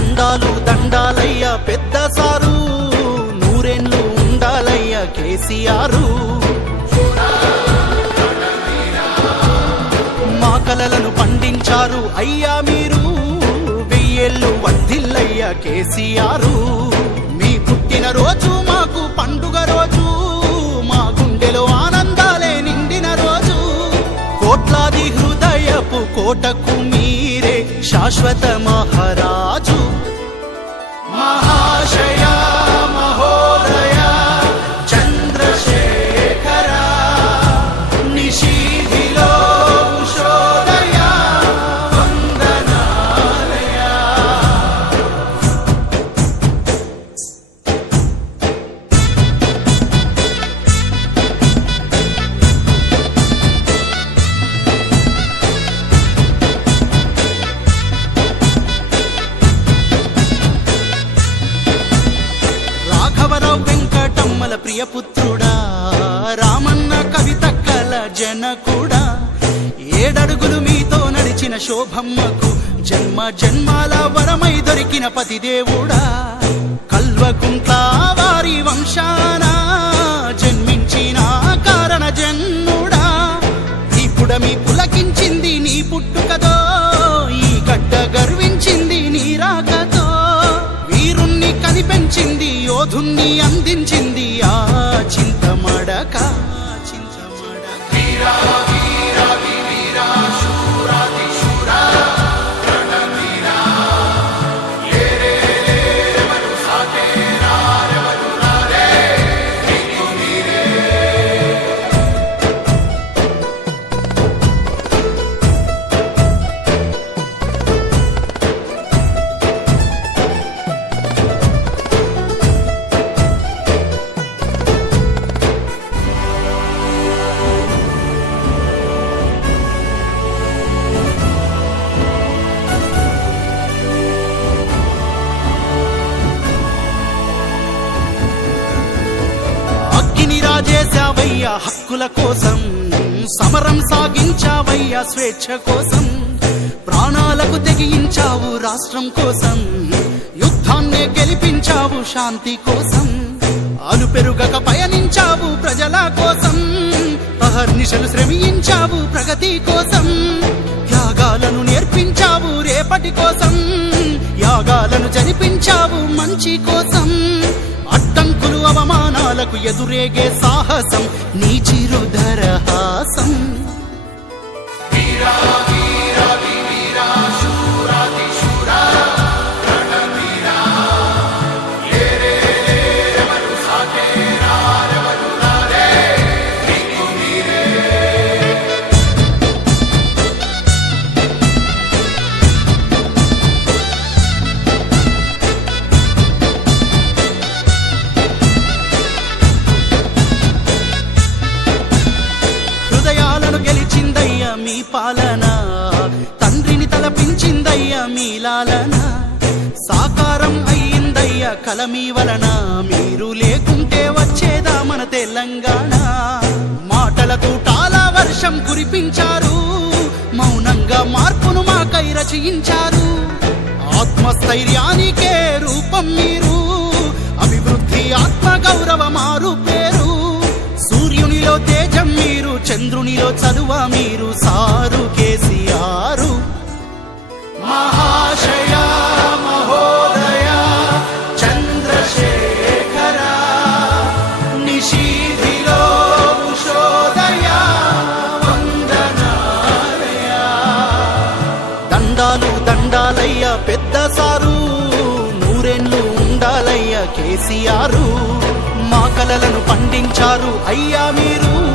దండాలు దండాలయ్య పెద్ద సారు. నూరెండ్లు ఉండాలయ్య కేసీఆర్. మా కలలను పండించారు అయ్యా మీరు. వెయ్యేళ్ళు వర్ధిల్లయ్య కేసీఆర్. మీ పుట్టిన రోజు మాకు పండుగ రోజు. మా గుండెలో ఆనందాలే నిండిన రోజు. కోట్లాది హృదయపు కోటకు మీరే శాశ్వత మహారాజు. ప్రియ ప్రియపుత్రుడా రామన్న కవితక్కల జనకుడా ఏడడుగులు మీతో నడిచిన శోభమ్మకు జన్మ జన్మాల వరమై దొరికిన పతిదేవుడా. కల్వకుంట్ల వారి వంశాన జన్మించిన కారణ జన్ముడా. ఇప్పుడమి మీ పులకించింది నీ పుట్టుకతో ఈ గడ్డ గర్వించింది నీ రాకతో. వీరుణ్ణి కనిపెంచింది యోధుణ్ణి అందించింది చేశావయ్యా హక్కుల కోసం. సమరం సాగించావయ్యా స్వేచ్ఛ కోసం. ప్రాణాలకు తెగించావు రాష్ట్రం కోసం. యుద్ధాన్నే గెలిపించావు శాంతి కోసం. అలు పెరుగక పయనించావు ప్రజల కోసం. అహర్నిశలు శ్రమించావు ప్రగతి కోసం. త్యాగాలను నేర్పించావు రేపటి కోసం. యాగాలను జరిపించావు మంచి కోసం. ఎదురేగే సాహసం. నీ పాలన తండ్రిని తలపించిందయ్యా మీలాలన? సాకారం అయ్యిందయ్యా కల మీ వలన. మీరు లేకుంటే వచ్చేదా మన తెలంగాణ? మాటల తూటాల వర్షం కురిపించారు. మౌనంగా మార్పును మాకై రచయించారు ఆత్మస్థైర్యానికే రూపం మీరు. అభివృద్ధి ఆత్మ గౌరవమారు చంద్రునిలో చదువ మీరు సారు కేసీఆరు. మహాశయ మహోదయ చంద్రశేఖర వందనాలయ. దండాలు దండాలయ్య పెద్ద సారు నూరేండ్లు ఉండాలయ్య కేసీఆర్. మా కలలను పండించారు అయ్యా మీరు.